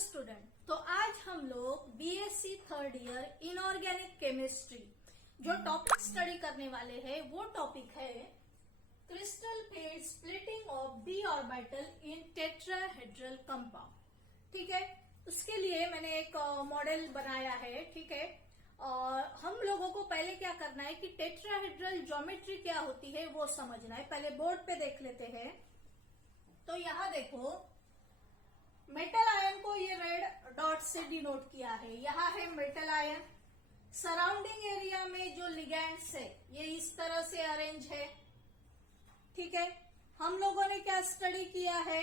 Student, तो आज हम लोग BSc third year inorganic chemistry जो टॉपिक स्टडी करने वाले हैं वो टॉपिक है crystal field splitting of D orbital in tetrahedral compound. ठीक है, उसके लिए मैंने एक मॉडल बनाया है। ठीक है, और हम लोगों को पहले क्या करना है कि टेट्राहेड्रल ज्योमेट्री क्या होती है वो समझना है। पहले बोर्ड पे देख लेते हैं। तो यहाँ देखो, मेटल आयन को ये रेड डॉट से डिनोट किया है। यहाँ है मेटल आयन, सराउंडिंग एरिया में जो लिगैंड्स है ये इस तरह से अरेंज है। ठीक है, हम लोगों ने क्या स्टडी किया है,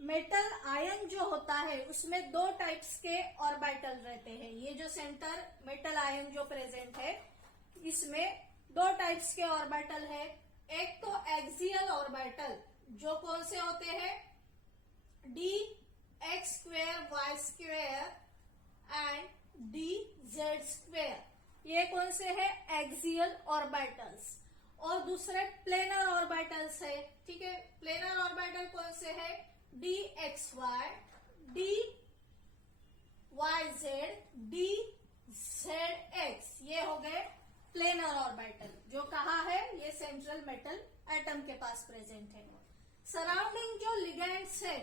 मेटल आयन जो होता है उसमें दो टाइप्स के ऑर्बिटल रहते हैं। ये जो सेंटर मेटल आयन जो प्रेजेंट है इसमें दो टाइप्स के ऑर्बिटल है। एक तो एक्सियल ऑर्बिटल जो कौन से होते हैं, D X square Y square and D Z square, ये कौन से है, एक्सियल ऑर्बिटल्स। और दूसरे प्लेनर ऑर्बिटल्स है। ठीक है, प्लेनर ऑर्बिटल कौन से है, D X Y, D Y Z, D Z X, ये हो गए प्लेनर ऑर्बिटल जो कहा है, ये सेंट्रल मेटल एटम के पास प्रेजेंट है। सराउंडिंग जो लिगैंड्स है,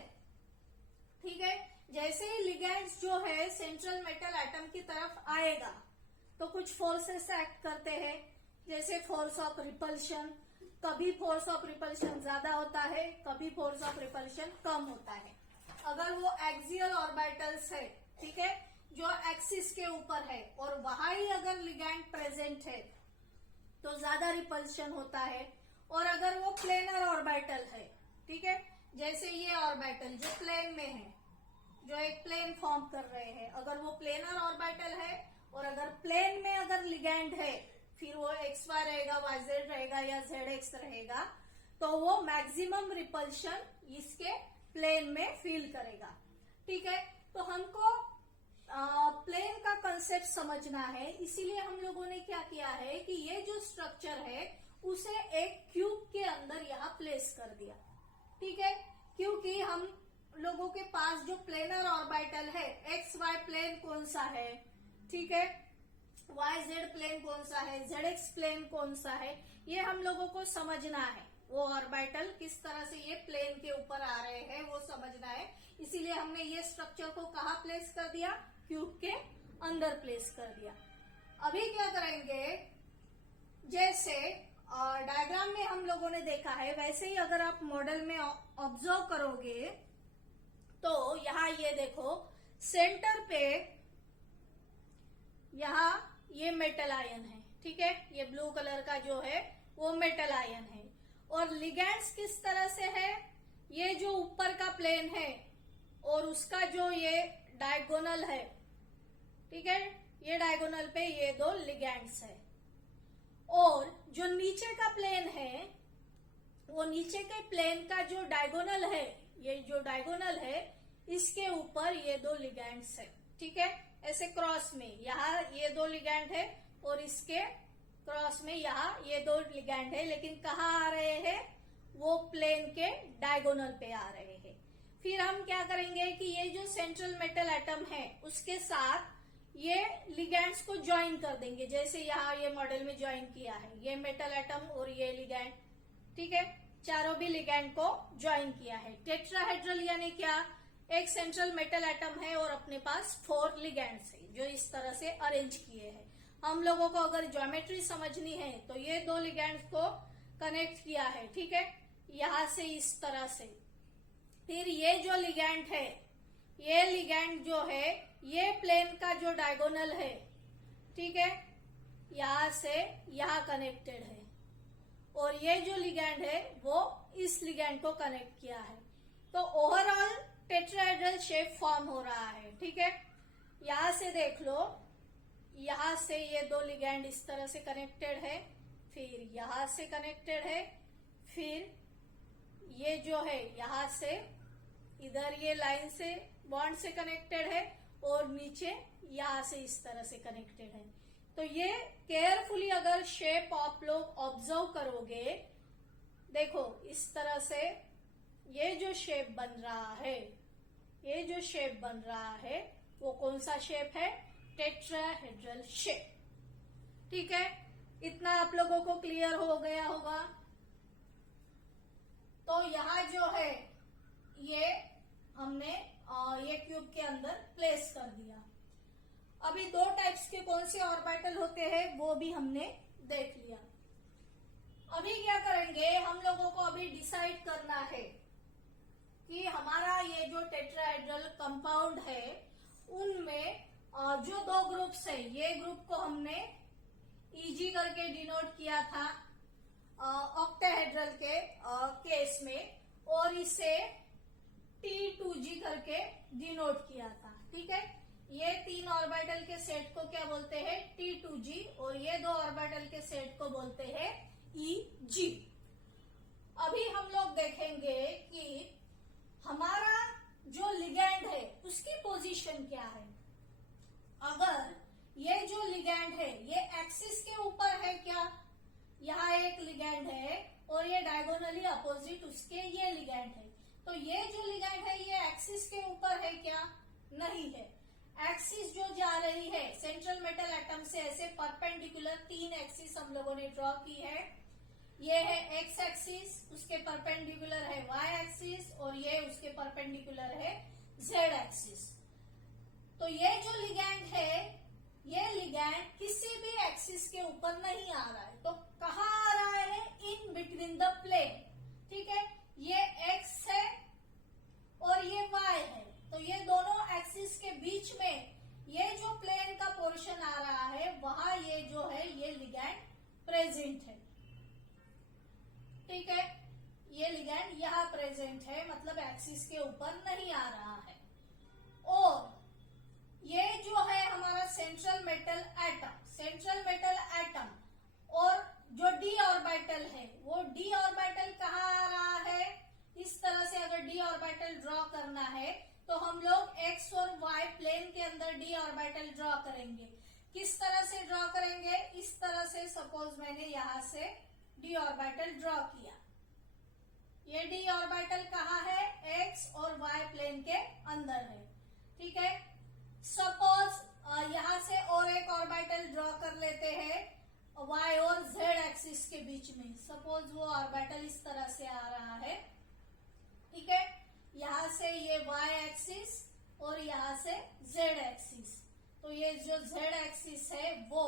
ठीक है, जैसे ही लिगैंड्स जो है सेंट्रल मेटल एटम की तरफ आएगा तो कुछ फोर्सेस एक्ट करते हैं, जैसे फोर्स ऑफ रिपल्शन। कभी फोर्स ऑफ रिपल्शन ज्यादा होता है, कभी फोर्स ऑफ रिपल्शन कम होता है। अगर वो एक्सियल ऑर्बिटल्स है, ठीक है, जो एक्सिस के ऊपर है और वहां ही अगर लिगैंड प्रेजेंट है तो ज्यादा रिपल्शन होता है। और अगर वो प्लेनर ऑर्बिटल है, ठीक है, जैसे ये ऑर्बिटल जो प्लेन में है, जो एक प्लेन फॉर्म कर रहे हैं, अगर वो प्लेनर ऑर्बिटल है और अगर प्लेन में अगर लिगैंड है, फिर वो एक्स वाई रहेगा, वाई जेड रहेगा या जेड एक्स रहेगा, तो वो मैक्सिमम रिपल्शन इसके प्लेन में फील करेगा। ठीक है, तो हमको प्लेन का कंसेप्ट समझना है, इसीलिए हम लोगों ने क्या किया है कि ये जो स्ट्रक्चर है उसे एक क्यूब के अंदर यहाँ प्लेस कर दिया। ठीक है, क्योंकि हम लोगों के पास जो प्लेनर ऑर्बिटल है, एक्स वाई प्लेन कौन सा है, ठीक है, वाई जेड प्लेन कौन सा है, जेड एक्स प्लेन कौन सा है, ये हम लोगों को समझना है। वो ऑर्बिटल किस तरह से ये प्लेन के ऊपर आ रहे हैं वो समझना है, इसीलिए हमने ये स्ट्रक्चर को कहाँ प्लेस कर दिया, क्यूब के अंदर प्लेस कर दिया। अभी क्या करेंगे, जैसे डायग्राम में हम लोगों ने देखा है वैसे ही अगर आप मॉडल में ऑब्जर्व करोगे तो यहाँ ये देखो, सेंटर पे यहाँ ये मेटल आयन है। ठीक है, ये ब्लू कलर का जो है वो मेटल आयन है। और लिगैंड्स किस तरह से है, ये जो ऊपर का प्लेन है और उसका जो ये डायगोनल है, ठीक है, ये डायगोनल पे ये दो लिगैंड्स है। और जो नीचे का प्लेन है, वो नीचे के प्लेन का जो डायगोनल है, ये जो डायगोनल है इसके ऊपर ये दो लिगैंड्स है। ठीक है, ऐसे क्रॉस में यहाँ ये दो लिगैंड है और इसके क्रॉस में यहाँ ये दो लिगैंड है, लेकिन कहाँ आ रहे हैं, वो प्लेन के डायगोनल पे आ रहे हैं। फिर हम क्या करेंगे कि ये जो सेंट्रल मेटल एटम है उसके साथ ये लिगैंड्स को ज्वाइन कर देंगे, जैसे यहाँ ये मॉडल में ज्वाइन किया है, ये मेटल एटम और ये लिगैंड। ठीक है, चारों भी लिगैंड को ज्वाइन किया है। टेट्राहेड्रल यानी क्या, एक सेंट्रल मेटल एटम है और अपने पास 4 लिगैंड्स है जो इस तरह से अरेंज किए हैं। हम लोगों को अगर ज्योमेट्री समझनी है तो ये दो लिगैंड्स को कनेक्ट किया है। ठीक है, यहां से इस तरह से। फिर ये जो लिगैंड है, ये लिगैंड जो है ये प्लेन का जो डायगोनल है, ठीक है, यहां से यहां कनेक्टेड है। और ये जो लिगैंड है वो इस लिगैंड को कनेक्ट किया है। तो ओवरऑल टेट्राहेड्रल शेप फॉर्म हो रहा है। ठीक है, यहां से देख लो, यहां से ये दो लिगैंड इस तरह से कनेक्टेड है, फिर यहां से कनेक्टेड है, फिर ये जो है यहां से इधर ये लाइन से बॉन्ड से कनेक्टेड है और नीचे यहां से इस तरह से कनेक्टेड है। तो ये केयरफुली अगर शेप आप लोग ऑब्जर्व करोगे, देखो इस तरह से ये जो शेप बन रहा है ये जो शेप बन रहा है वो कौन सा शेप है? Tetrahedral shape. ठीक है, इतना आप लोगों को क्लियर हो गया होगा। तो यहाँ जो है ये हमने ये क्यूब के अंदर प्लेस कर दिया। अभी दो टाइप्स के कौन से ऑर्बिटल होते हैं वो भी हमने देख लिया। अभी क्या करेंगे, हम लोगों को अभी डिसाइड करना है कि हमारा ये जो टेट्राहेड्रल कंपाउंड है उनमें जो दो ग्रुप्स है, ये ग्रुप को हमने Eg करके डिनोट किया था ऑक्टाहेड्रल के केस में, और इसे T2G करके डिनोट किया था। ठीक है, ये तीन ऑर्बिटल के सेट को क्या बोलते हैं? T2G, और ये दो ऑर्बिटल के सेट को बोलते हैं Eg। अभी हम लोग देखेंगे कि हमारा जो लिगैंड है उसकी पोजीशन क्या है। अगर ये जो लिगैंड है ये एक्सिस के ऊपर है क्या? यहाँ एक लिगैंड है और ये डायगोनली अपोजिट उसके ये लिगैंड है, तो ये जो लिगैंड है ये एक्सिस के ऊपर है क्या? नहीं है। एक्सिस जो जा रही है सेंट्रल मेटल एटम से ऐसे परपेंडिकुलर, तीन एक्सिस हम लोगों ने ड्रॉ की है। ये है एक्स एक्सिस, उसके परपेंडिकुलर है वाई एक्सिस, और ये उसके परपेंडिकुलर है जेड एक्सिस। तो ये जो लिगैंड है ये लिगैंड किसी भी एक्सिस के ऊपर नहीं आ रहा है, तो कहाँ आ रहा है? In between the plane. ठीक है, ये एक्स है और ये वाई है, तो ये दोनों एक्सिस के बीच में ये जो प्लेन का पोर्शन आ रहा है वहां ये जो है ये लिगैंड प्रेजेंट है। ठीक है, ये लिगैंड यहाँ प्रेजेंट है, मतलब एक्सिस के ऊपर नहीं आ रहा है। और ये जो है हमारा सेंट्रल मेटल एटम और जो डी ऑर्बिटल है वो डी ऑर्बिटल कहाँ आ रहा है? इस तरह से अगर डी ऑर्बिटल ड्रॉ करना है तो हम लोग एक्स और वाई प्लेन के अंदर डी ऑर्बिटल ड्रॉ करेंगे। किस तरह से ड्रॉ करेंगे? इस तरह से, सपोज मैंने यहाँ से डी ऑर्बिटल ड्रॉ किया। ये डी ऑर्बिटल कहाँ है? एक्स और वाई प्लेन के अंदर है। ठीक है, सपोज यहाँ से और एक ऑर्बिटल ड्रॉ कर लेते हैं y और z एक्सिस के बीच में। सपोज वो ऑर्बिटल इस तरह से आ रहा है। ठीक है, यहाँ से ये y एक्सिस और यहाँ से z एक्सिस, तो ये जो z एक्सिस है वो,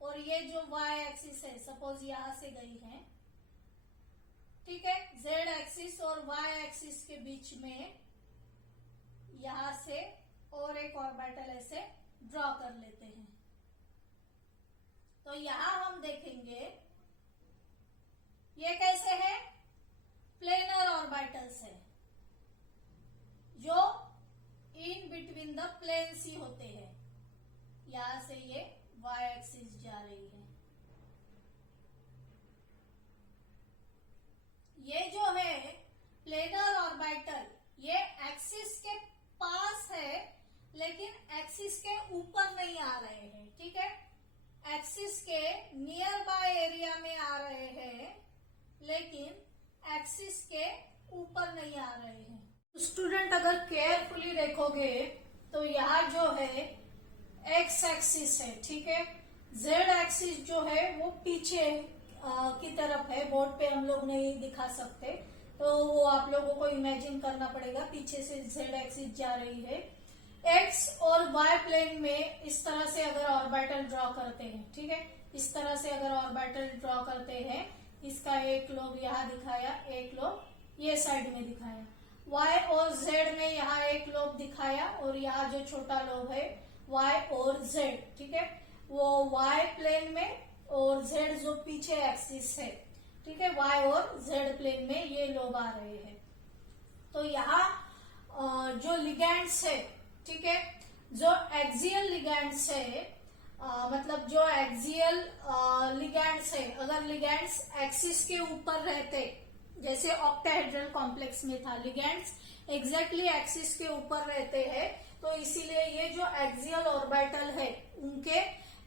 और ये जो y एक्सिस है सपोज यहाँ से गई है। ठीक है, z एक्सिस और y एक्सिस के बीच में यहाँ से और एक ऑर्बिटल ऐसे ड्रॉ कर लेते हैं। तो यहां हम देखेंगे ये कैसे है? प्लेनर ऑर्बिटल्स है जो इन बिटवीन द प्लेन सी होते हैं। यहां से ये y एक्सिस जा रही है। ये जो है प्लेनर ऑर्बिटल ये एक्सिस के पास है लेकिन एक्सिस के ऊपर नहीं आ रहे हैं। ठीक है, एक्सिस के नियर बाय एरिया में आ रहे हैं लेकिन एक्सिस के ऊपर नहीं आ रहे हैं। स्टूडेंट अगर केयरफुली देखोगे तो यहाँ जो है एक्स एक्सिस है। ठीक है, जेड एक्सिस जो है वो पीछे की तरफ है, बोर्ड पे हम लोग नहीं दिखा सकते, तो वो आप लोगों को इमेजिन करना पड़ेगा। पीछे से जेड एक्सिस जा रही है। एक्स और वाई प्लेन में इस तरह से अगर ऑर्बिटल ड्रॉ करते हैं, ठीक है, इस तरह से अगर ऑर्बिटल ड्रॉ करते हैं, इसका एक लोब यहाँ दिखाया, एक लोब ये साइड में दिखाया, वाई और जेड में यहाँ एक लोब दिखाया, और यहाँ जो छोटा लोब है वाई और जेड, ठीक है, वो वाई प्लेन में और जेड जो पीछे एक्सिस है, ठीक है, वाई और जेड प्लेन में ये लोब आ रहे हैं। तो यहाँ जो लिगैंड्स है, ठीक है, जो एक्सियल लिगैंड्स है, मतलब जो एक्सियल लिगैंड्स है, अगर लिगैंड्स एक्सिस के ऊपर रहते, जैसे ऑक्टाहेड्रल कॉम्प्लेक्स में था, लिगैंड्स एग्जैक्टली एक्सिस के ऊपर रहते हैं, तो इसीलिए ये जो एक्सियल ऑर्बिटल है उनके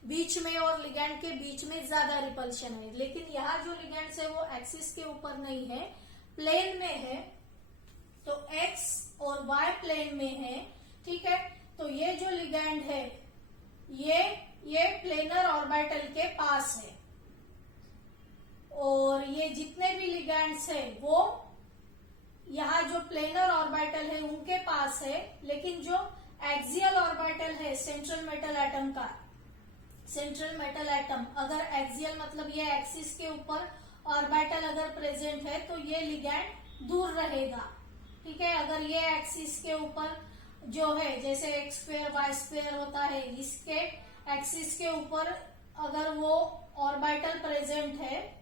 बीच में और लिगैंड के बीच में ज्यादा रिपल्शन है। लेकिन यहाँ जो लिगैंड्स है वो एक्सिस के ऊपर नहीं है, प्लेन में है, तो एक्स और y प्लेन में है, ठीक है। तो ये जो लिगैंड है ये प्लेनर ऑर्बिटल के पास है, और ये जितने भी लिगैंड्स है वो यहाँ जो प्लेनर ऑर्बिटल है उनके पास है, लेकिन जो एक्सियल ऑर्बिटल है सेंट्रल मेटल एटम का, सेंट्रल मेटल एटम अगर एक्सियल मतलब ये एक्सिस के ऊपर ऑर्बिटल अगर प्रेजेंट है तो ये लिगैंड दूर रहेगा, ठीक है। अगर ये एक्सिस के ऊपर जो है जैसे एक्स स्क्वायर वाई स्क्वायर होता है, इसके एक्सिस के ऊपर अगर वो ऑर्बिटल प्रेजेंट है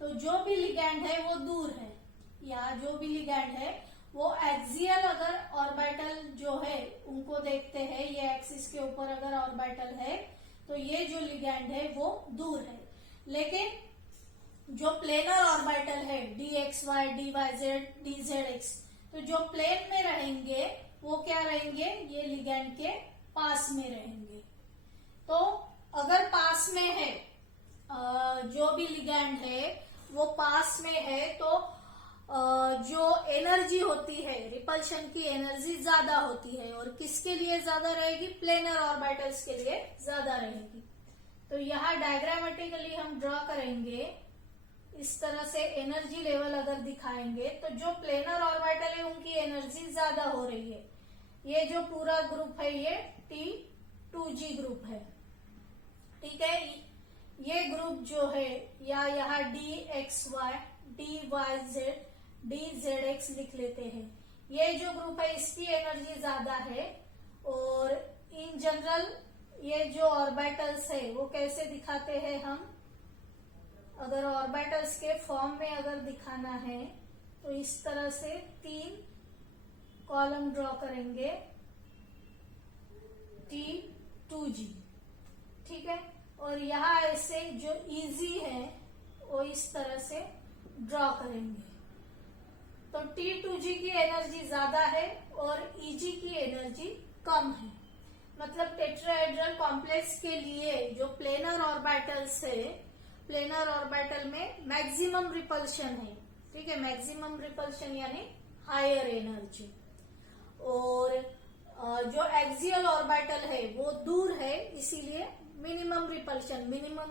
तो जो भी लिगैंड है वो दूर है, या जो भी लिगैंड है वो एक्सियल अगर ऑर्बिटल जो है उनको देखते हैं, ये एक्सिस के ऊपर अगर ऑर्बिटल है तो ये जो लिगैंड है वो दूर है। लेकिन जो प्लेनर ऑर्बिटल है D X Y D Y Z D Z X, तो जो प्लेन में रहेंगे वो क्या रहेंगे, ये लिगैंड के पास में रहेंगे। तो अगर पास में है जो भी लिगैंड है वो पास में है तो जो एनर्जी होती है रिपल्शन की एनर्जी ज्यादा होती है, और किसके लिए ज्यादा रहेगी, प्लेनर ऑर्बिटल्स के लिए ज्यादा रहेगी। तो यहाँ डायग्रामेटिकली हम ड्रॉ करेंगे, इस तरह से एनर्जी लेवल अगर दिखाएंगे तो जो प्लेनर ऑर्बिटल है उनकी एनर्जी ज्यादा हो रही है। ये जो पूरा ग्रुप है ये T2G ग्रुप है, ठीक है। ये ग्रुप जो है या यहाँ DXY DYZ DZX लिख लेते हैं, ये जो ग्रुप है इसकी एनर्जी ज्यादा है। और इन जनरल ये जो ऑर्बिटल्स है वो कैसे दिखाते हैं हम, अगर ऑर्बिटल्स के फॉर्म में अगर दिखाना है तो इस तरह से 3 कॉलम ड्रॉ करेंगे T2G, ठीक है। और यहाँ ऐसे जो इजी है वो इस तरह से ड्रॉ करेंगे। तो T2G की एनर्जी ज्यादा है और EG की एनर्जी कम है। मतलब टेट्राहेड्रल कॉम्प्लेक्स के लिए जो प्लेनर ऑर्बिटल्स है, प्लेनर ऑर्बिटल में मैक्सिमम रिपल्शन है, ठीक है। मैक्सिमम रिपल्शन यानी हायर एनर्जी, और जो एक्सियल ऑर्बिटल है वो दूर है, इसीलिए मिनिमम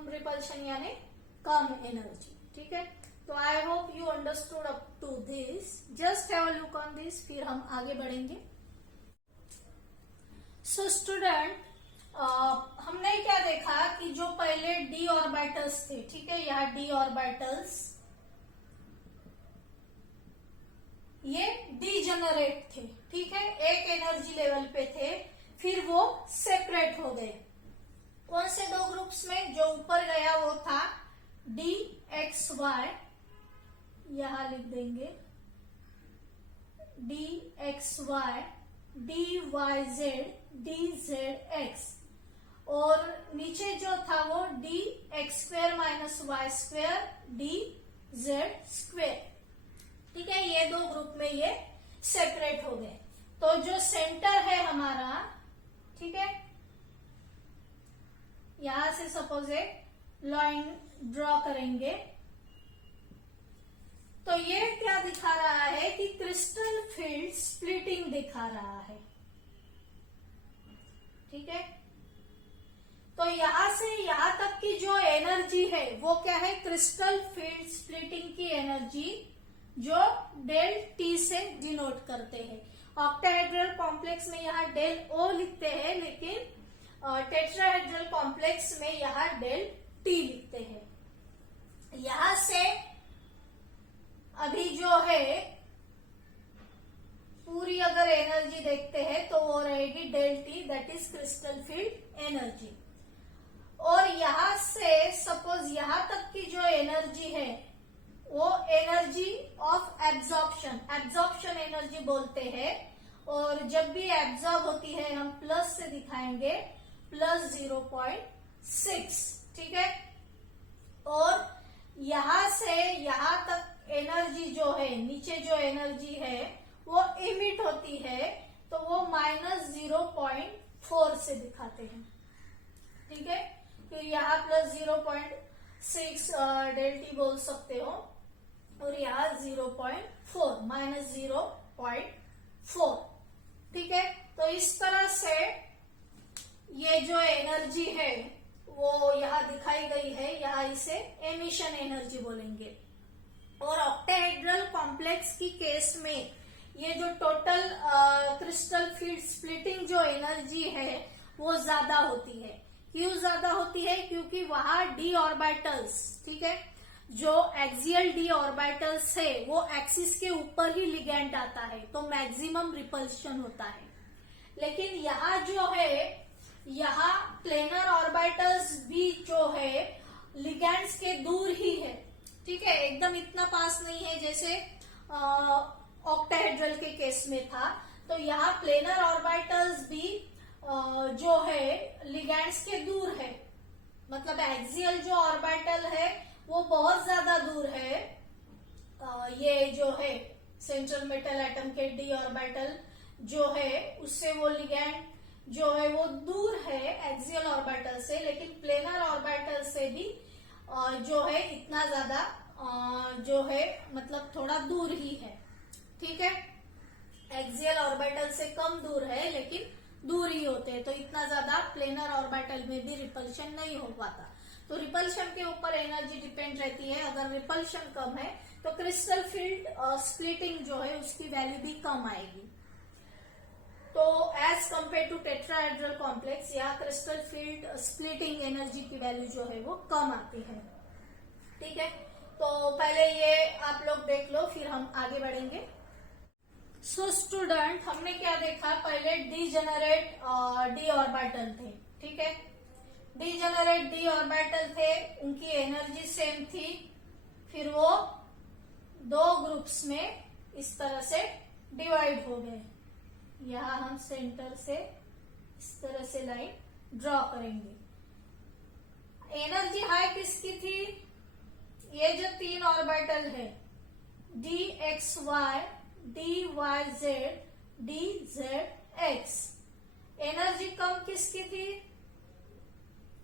रिपल्शन यानी कम एनर्जी, ठीक है। तो I hope you understood up to this, just have a look on this, फिर हम आगे बढ़ेंगे। सो स्टूडेंट, हमने क्या देखा कि जो पहले डी ऑर्बिटल्स थे, ठीक है, यहाँ डी ऑर्बिटल्स ये डीजेनरेट थे, ठीक है, एक एनर्जी लेवल पे थे, फिर वो सेपरेट हो गए। कौन से 2 ग्रुप्स में, जो ऊपर गया वो था DXY, यहां लिख देंगे DXY DYZ DZX, और नीचे जो था वो DX² माइनस Y² DZ², ठीक है। ये 2 ग्रुप में ये सेपरेट हो गए। तो जो सेंटर है हमारा, ठीक है, यहां से सपोज एक लाइन ड्रॉ करेंगे तो ये क्या दिखा रहा है कि क्रिस्टल फील्ड स्प्लिटिंग दिखा रहा है, ठीक है। तो यहां से यहां तक की जो एनर्जी है वो क्या है, क्रिस्टल फील्ड स्प्लिटिंग की एनर्जी, जो डेल T से डिनोट करते हैं। ऑक्टाहेड्रल कॉम्प्लेक्स में यहाँ डेल O लिखते हैं, लेकिन टेट्राहेड्रल कॉम्प्लेक्स में यहाँ डेल T लिखते हैं। यहां से अभी जो है पूरी अगर एनर्जी देखते हैं तो वो रहेगी del T, that is crystal field energy. और यहां से सपोज यहां तक की जो एनर्जी है वो एनर्जी ऑफ एब्जॉर्प्शन एनर्जी बोलते हैं, और जब भी एब्जॉर्ब होती है हम प्लस से दिखाएंगे, +0.6, ठीक है। और यहां से यहां तक एनर्जी जो है, नीचे जो एनर्जी है वो इमिट होती है, तो वो -0.4 से दिखाते हैं, ठीक है। फिर यहाँ +0.6 डेल T बोल सकते हो, और यहाँ 0.4 -0.4, 4। ठीक है, तो इस तरह से ये जो एनर्जी है वो यहाँ दिखाई गई है, यहाँ इसे एमिशन एनर्जी बोलेंगे। और ऑक्टाहेड्रल कॉम्प्लेक्स की केस में ये जो टोटल क्रिस्टल फील्ड स्प्लिटिंग जो एनर्जी है वो ज्यादा होती है। क्यों ज्यादा होती है? क्योंकि वहां डी ऑर्बिटल्स, ठीक है, जो एक्सियल डी ऑर्बिटल्स है वो एक्सिस के ऊपर ही लिगैंड आता है, तो मैक्सिमम रिपल्शन होता है। लेकिन यहाँ जो है, यहाँ प्लेनर ऑर्बिटल्स भी जो है लिगैंड्स के दूर ही है। ठीक है, एकदम इतना पास नहीं है जैसे ऑक्टाहेड्रल के केस में था। तो यहाँ प्लेनर ऑर्बिटल्स भी जो है लिगैंड्स के दूर है, मतलब एक्सियल जो ऑर्बिटल है वो बहुत ज्यादा दूर है। ये जो है सेंट्रल मेटल एटम के डी ऑर्बिटल जो है उससे वो लिगैंड जो है वो दूर है एक्सियल ऑर्बिटल से, लेकिन प्लेनर ऑर्बिटल से भी जो है इतना ज्यादा जो है मतलब थोड़ा दूर ही है। ठीक है, एक्सियल ऑर्बिटल से कम दूर है लेकिन दूर ही होते हैं, तो इतना ज्यादा प्लेनर ऑर्बिटल में भी रिपल्शन नहीं हो पाता। तो रिपल्शन के ऊपर एनर्जी डिपेंड रहती है। अगर रिपल्शन कम है तो क्रिस्टल फील्ड स्प्लिटिंग जो है उसकी वैल्यू भी कम आएगी। तो as compare to tetrahedral complex यहाँ क्रिस्टल फील्ड स्प्लिटिंग एनर्जी की वैल्यू जो है वो कम आती है। ठीक है, तो पहले ये आप लोग देख लो, फिर हम आगे बढ़ेंगे। सो स्टूडेंट, हमने क्या देखा? पहले डीजेनरेट डी ऑर्बिटल थे। ठीक है, डीजेनरेट डी ऑर्बिटल थे, उनकी एनर्जी सेम थी। फिर वो दो ग्रुप्स में इस तरह से डिवाइड हो गए। यहाँ हम सेंटर से इस तरह से लाइन ड्रॉ करेंगे। एनर्जी हाई किसकी थी? ये जो तीन ऑर्बिटल है D X Y, D Y Z, D Z X. Energy कम किसकी थी?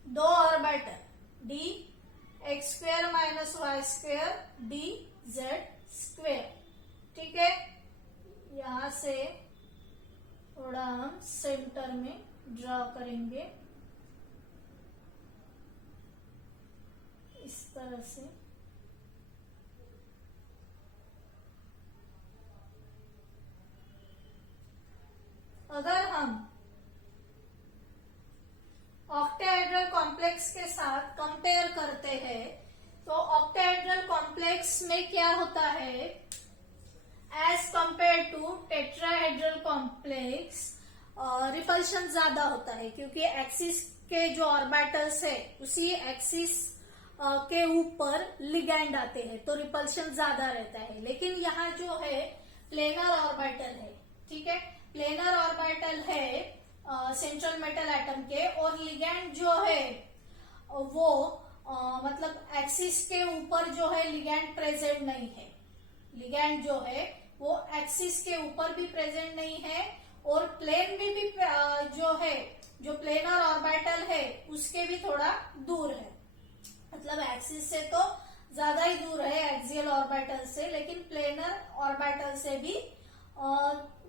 दो orbital D X square minus Y square, D Z square. ठीक है, यहां से थोड़ा हम सेंटर में ड्रॉ करेंगे इस तरह से। अगर हम ऑक्टाहेड्रल कॉम्प्लेक्स के साथ कंपेयर करते हैं तो ऑक्टाहेड्रल कॉम्प्लेक्स में क्या होता है? As compare to tetrahedral complex repulsion ज्यादा होता है, क्योंकि एक्सिस के जो ऑर्बिटल्स है उसी एक्सिस के ऊपर लिगैंड आते हैं, तो रिपल्शन ज्यादा रहता है। लेकिन यहाँ जो है प्लेनर ऑर्बिटल है, ठीक है, प्लेनर ऑर्बिटल है सेंट्रल मेटल एटम के, और लिगैंड जो है वो मतलब एक्सिस के ऊपर जो है लिगैंड प्रेजेंट नहीं है। लिगैंड जो है वो एक्सिस के ऊपर भी प्रेजेंट नहीं है, और प्लेन में भी जो है, जो प्लेनर ऑर्बिटल है उसके भी थोड़ा दूर है। मतलब एक्सिस से तो ज्यादा ही दूर है एक्सियल ऑर्बिटल से, लेकिन प्लेनर ऑर्बिटल से भी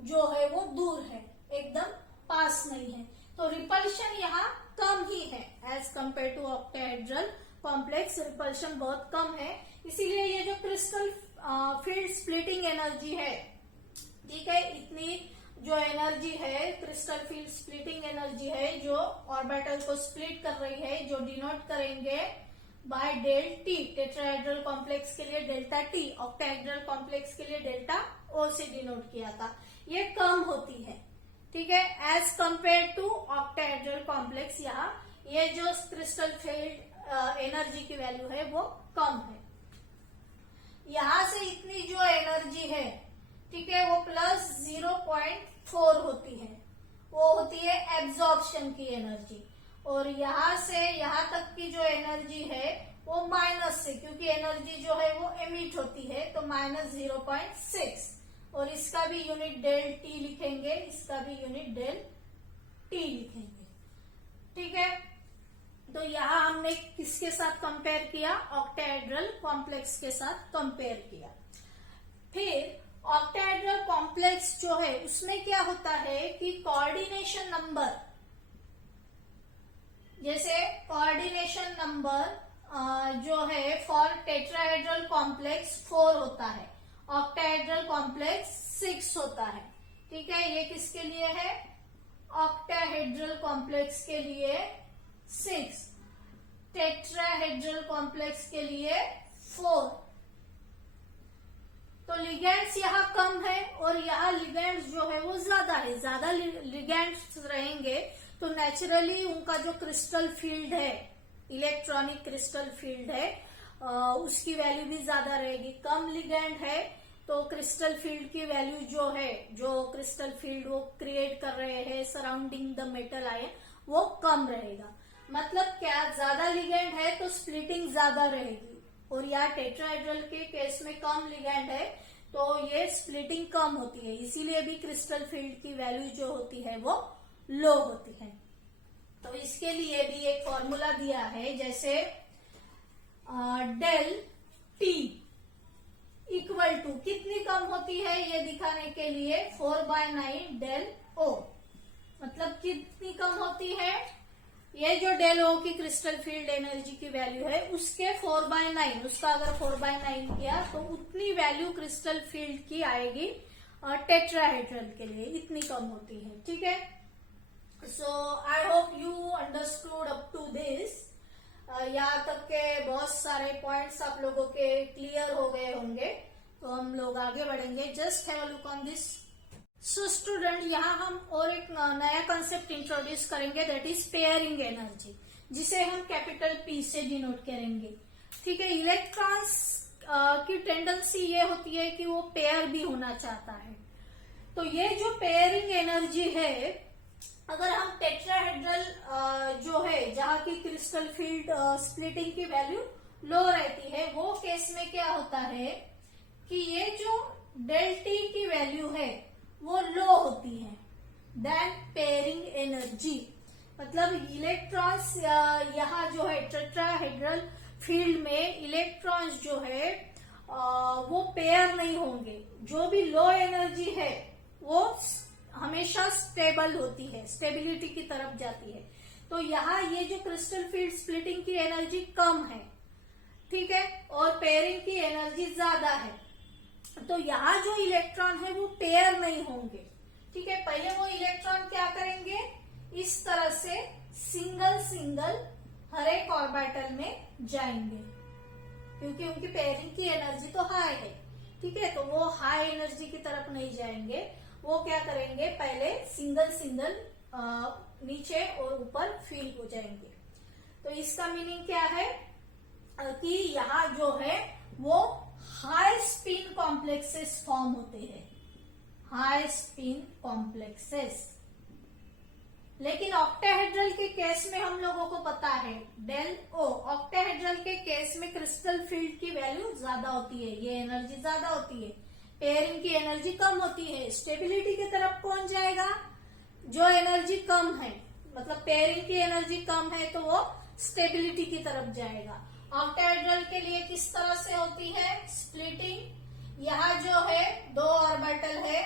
जो है वो दूर है, एकदम पास नहीं है। तो रिपल्शन यहाँ कम ही है as compare to octahedral complex. Repulsion बहुत कम है, इसीलिए ये जो क्रिस्टल फील्ड स्प्लिटिंग एनर्जी है, ठीक है, इतनी जो एनर्जी है क्रिस्टल फील्ड स्प्लिटिंग एनर्जी है जो ऑर्बिटल को स्प्लिट कर रही है, जो डिनोट करेंगे by del T. Tetrahedral complex के लिए डेल्टा टी, ऑक्टाहेड्रल कॉम्प्लेक्स के लिए डेल्टा ओ से डिनोट किया था, ये कम होती है। ठीक है, as compare to octahedral complex यहाँ ये जो क्रिस्टल फील्ड एनर्जी की वैल्यू है वो कम है। यहां से इतनी जो एनर्जी है, ठीक है, वो प्लस 0.4 होती है, वो होती है एब्जॉर्प्शन की एनर्जी। और यहां से यहां तक की जो एनर्जी है वो माइनस से, क्योंकि एनर्जी जो है वो एमिट होती है, तो माइनस 0.6। और इसका भी यूनिट डेल टी लिखेंगे, इसका भी यूनिट डेल टी लिखेंगे। ठीक है, तो यहाँ हमने किसके साथ कंपेयर किया? ऑक्टाहेड्रल कॉम्प्लेक्स के साथ कंपेयर किया। फिर ऑक्टाहेड्रल कॉम्प्लेक्स जो है उसमें क्या होता है कि कोऑर्डिनेशन नंबर, जैसे कोऑर्डिनेशन नंबर जो है फॉर टेट्राहेड्रल कॉम्प्लेक्स 4 होता है, ऑक्टाहेड्रल कॉम्प्लेक्स 6 होता है। ठीक है, ये किसके लिए है? ऑक्टाहेड्रल कॉम्प्लेक्स के लिए 6, टेट्राहेड्रल कॉम्प्लेक्स के लिए 4। तो लिगेंड्स यहाँ कम है और यहाँ लिगेंड्स जो है वो ज्यादा है। ज्यादा लिगेंड्स रहेंगे तो नेचुरली उनका जो क्रिस्टल फील्ड है, इलेक्ट्रॉनिक क्रिस्टल फील्ड है, उसकी वैल्यू भी ज्यादा रहेगी। कम लिगेंड है तो क्रिस्टल फील्ड की वैल्यू जो है, जो क्रिस्टल फील्ड वो क्रिएट कर रहे हैं सराउंडिंग द मेटल आयन, वो कम रहेगा। मतलब क्या, ज्यादा लिगेंड है तो स्प्लिटिंग ज्यादा रहेगी, और यहाँ टेट्राहेड्रल के केस में कम लिगेंड है तो ये स्प्लिटिंग कम होती है, इसीलिए भी क्रिस्टल फील्ड की वैल्यू जो होती है वो लो होती है। तो इसके लिए भी एक फॉर्मूला दिया है, जैसे डेल टी इक्वल टू कितनी कम होती है ये दिखाने के लिए 4/9 डेल ओ, मतलब कितनी कम होती है, ये जो डेल ओ की क्रिस्टल फील्ड एनर्जी की वैल्यू है उसके 4/9, उसका अगर 4/9 किया तो उतनी वैल्यू क्रिस्टल फील्ड की आएगी टेट्राहेड्रल के लिए, इतनी कम होती है। ठीक है, so I hope you understood up to this. यहाँ तक के बहुत सारे पॉइंट्स आप लोगों के क्लियर हो गए होंगे, तो हम लोग आगे बढ़ेंगे। Just have a look on this. So student, यहाँ हम और एक नया कॉन्सेप्ट इंट्रोड्यूस करेंगे, दैट इज पेयरिंग एनर्जी, जिसे हम कैपिटल पी से डिनोट करेंगे। ठीक है, इलेक्ट्रॉन्स की टेंडेंसी ये होती है कि वो पेयर भी होना चाहता है। तो ये जो पेयरिंग एनर्जी है, अगर हम टेट्राहेड्रल जो है जहाँ की क्रिस्टल फील्ड स्प्लिटिंग की वैल्यू लो रहती है, वो केस में क्या होता है कि ये जो डेल टी की वैल्यू है वो लो होती है देन पेयरिंग एनर्जी। मतलब इलेक्ट्रॉन्स यहाँ जो है टेट्राहेड्रल फील्ड में इलेक्ट्रॉन्स जो है वो पेयर नहीं होंगे। जो भी लो एनर्जी है वो हमेशा स्टेबल होती है, स्टेबिलिटी की तरफ जाती है। तो यहाँ ये जो क्रिस्टल फील्ड स्प्लिटिंग की एनर्जी कम है, ठीक है, और पेयरिंग की एनर्जी ज्यादा है। तो यहाँ जो इलेक्ट्रॉन है वो पेयर नहीं होंगे। ठीक है, पहले वो इलेक्ट्रॉन क्या करेंगे, इस तरह से सिंगल सिंगल हर एक ऑर्बिटल में जाएंगे, क्योंकि उनकी पेयरिंग की एनर्जी तो हाई है। ठीक है, तो वो हाई एनर्जी की तरफ नहीं जाएंगे, वो क्या करेंगे, पहले सिंगल सिंगल नीचे और ऊपर फील हो जाएंगे। तो इसका मीनिंग क्या है कि यहाँ जो है वो हाई स्पिन कॉम्प्लेक्सेस फॉर्म होते हैं, हाई स्पिन कॉम्प्लेक्सेस। लेकिन ऑक्टाहेड्रल के केस में हम लोगों को पता है डेल ओ, ऑक्टाहेड्रल के केस में क्रिस्टल फील्ड की वैल्यू ज्यादा होती है, ये एनर्जी ज्यादा होती है, पेयरिंग की एनर्जी कम होती है। स्टेबिलिटी की तरफ कौन जाएगा, जो एनर्जी कम है, मतलब पेयरिंग की एनर्जी कम है तो वो स्टेबिलिटी की तरफ जाएगा। ऑक्टाहेड्रल के लिए किस तरह से होती है स्प्लिटिंग, यहाँ जो है 2 ऑर्बिटल है,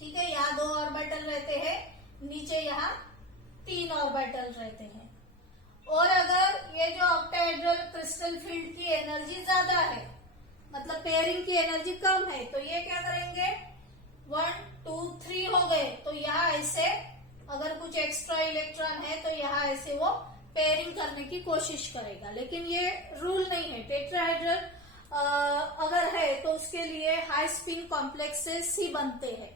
ठीक है, यहाँ 2 ऑर्बिटल रहते हैं, नीचे यहाँ 3 ऑर्बिटल रहते हैं। और अगर ये जो ऑक्टाहेड्रल क्रिस्टल फील्ड की एनर्जी ज्यादा है, मतलब पेयरिंग की एनर्जी कम है, तो ये क्या करेंगे, 1 2 3 हो गए, तो यहाँ ऐसे अगर कुछ एक्स्ट्रा इलेक्ट्रॉन है तो यहाँ ऐसे वो पेयरिंग करने की कोशिश करेगा। लेकिन ये रूल नहीं है, टेट्राहेड्रल अगर है तो उसके लिए हाई स्पिन कॉम्प्लेक्सेस ही बनते हैं।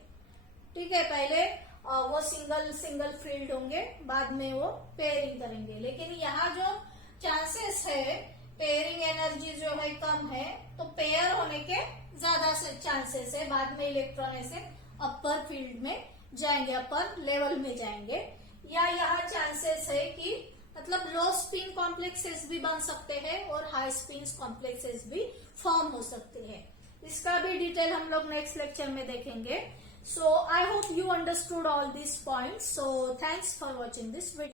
ठीक है, पहले वो सिंगल सिंगल फील्ड होंगे, बाद में वो पेयरिंग करेंगे। लेकिन यहाँ जो चांसेस है, पेयरिंग एनर्जी जो है कम है, तो पेयर होने के ज्यादा से चांसेस है, बाद में इलेक्ट्रॉन ऐसे अपर फील्ड में जाएंगे, अपर लेवल में जाएंगे। या यहाँ चांसेस है कि मतलब लो स्पिन कॉम्प्लेक्सेस भी बन सकते हैं और हाई स्पिन कॉम्प्लेक्सेस भी फॉर्म हो सकते हैं। इसका भी डिटेल हम लोग नेक्स्ट लेक्चर में देखेंगे। So I hope you understood all these points. So thanks for watching this video.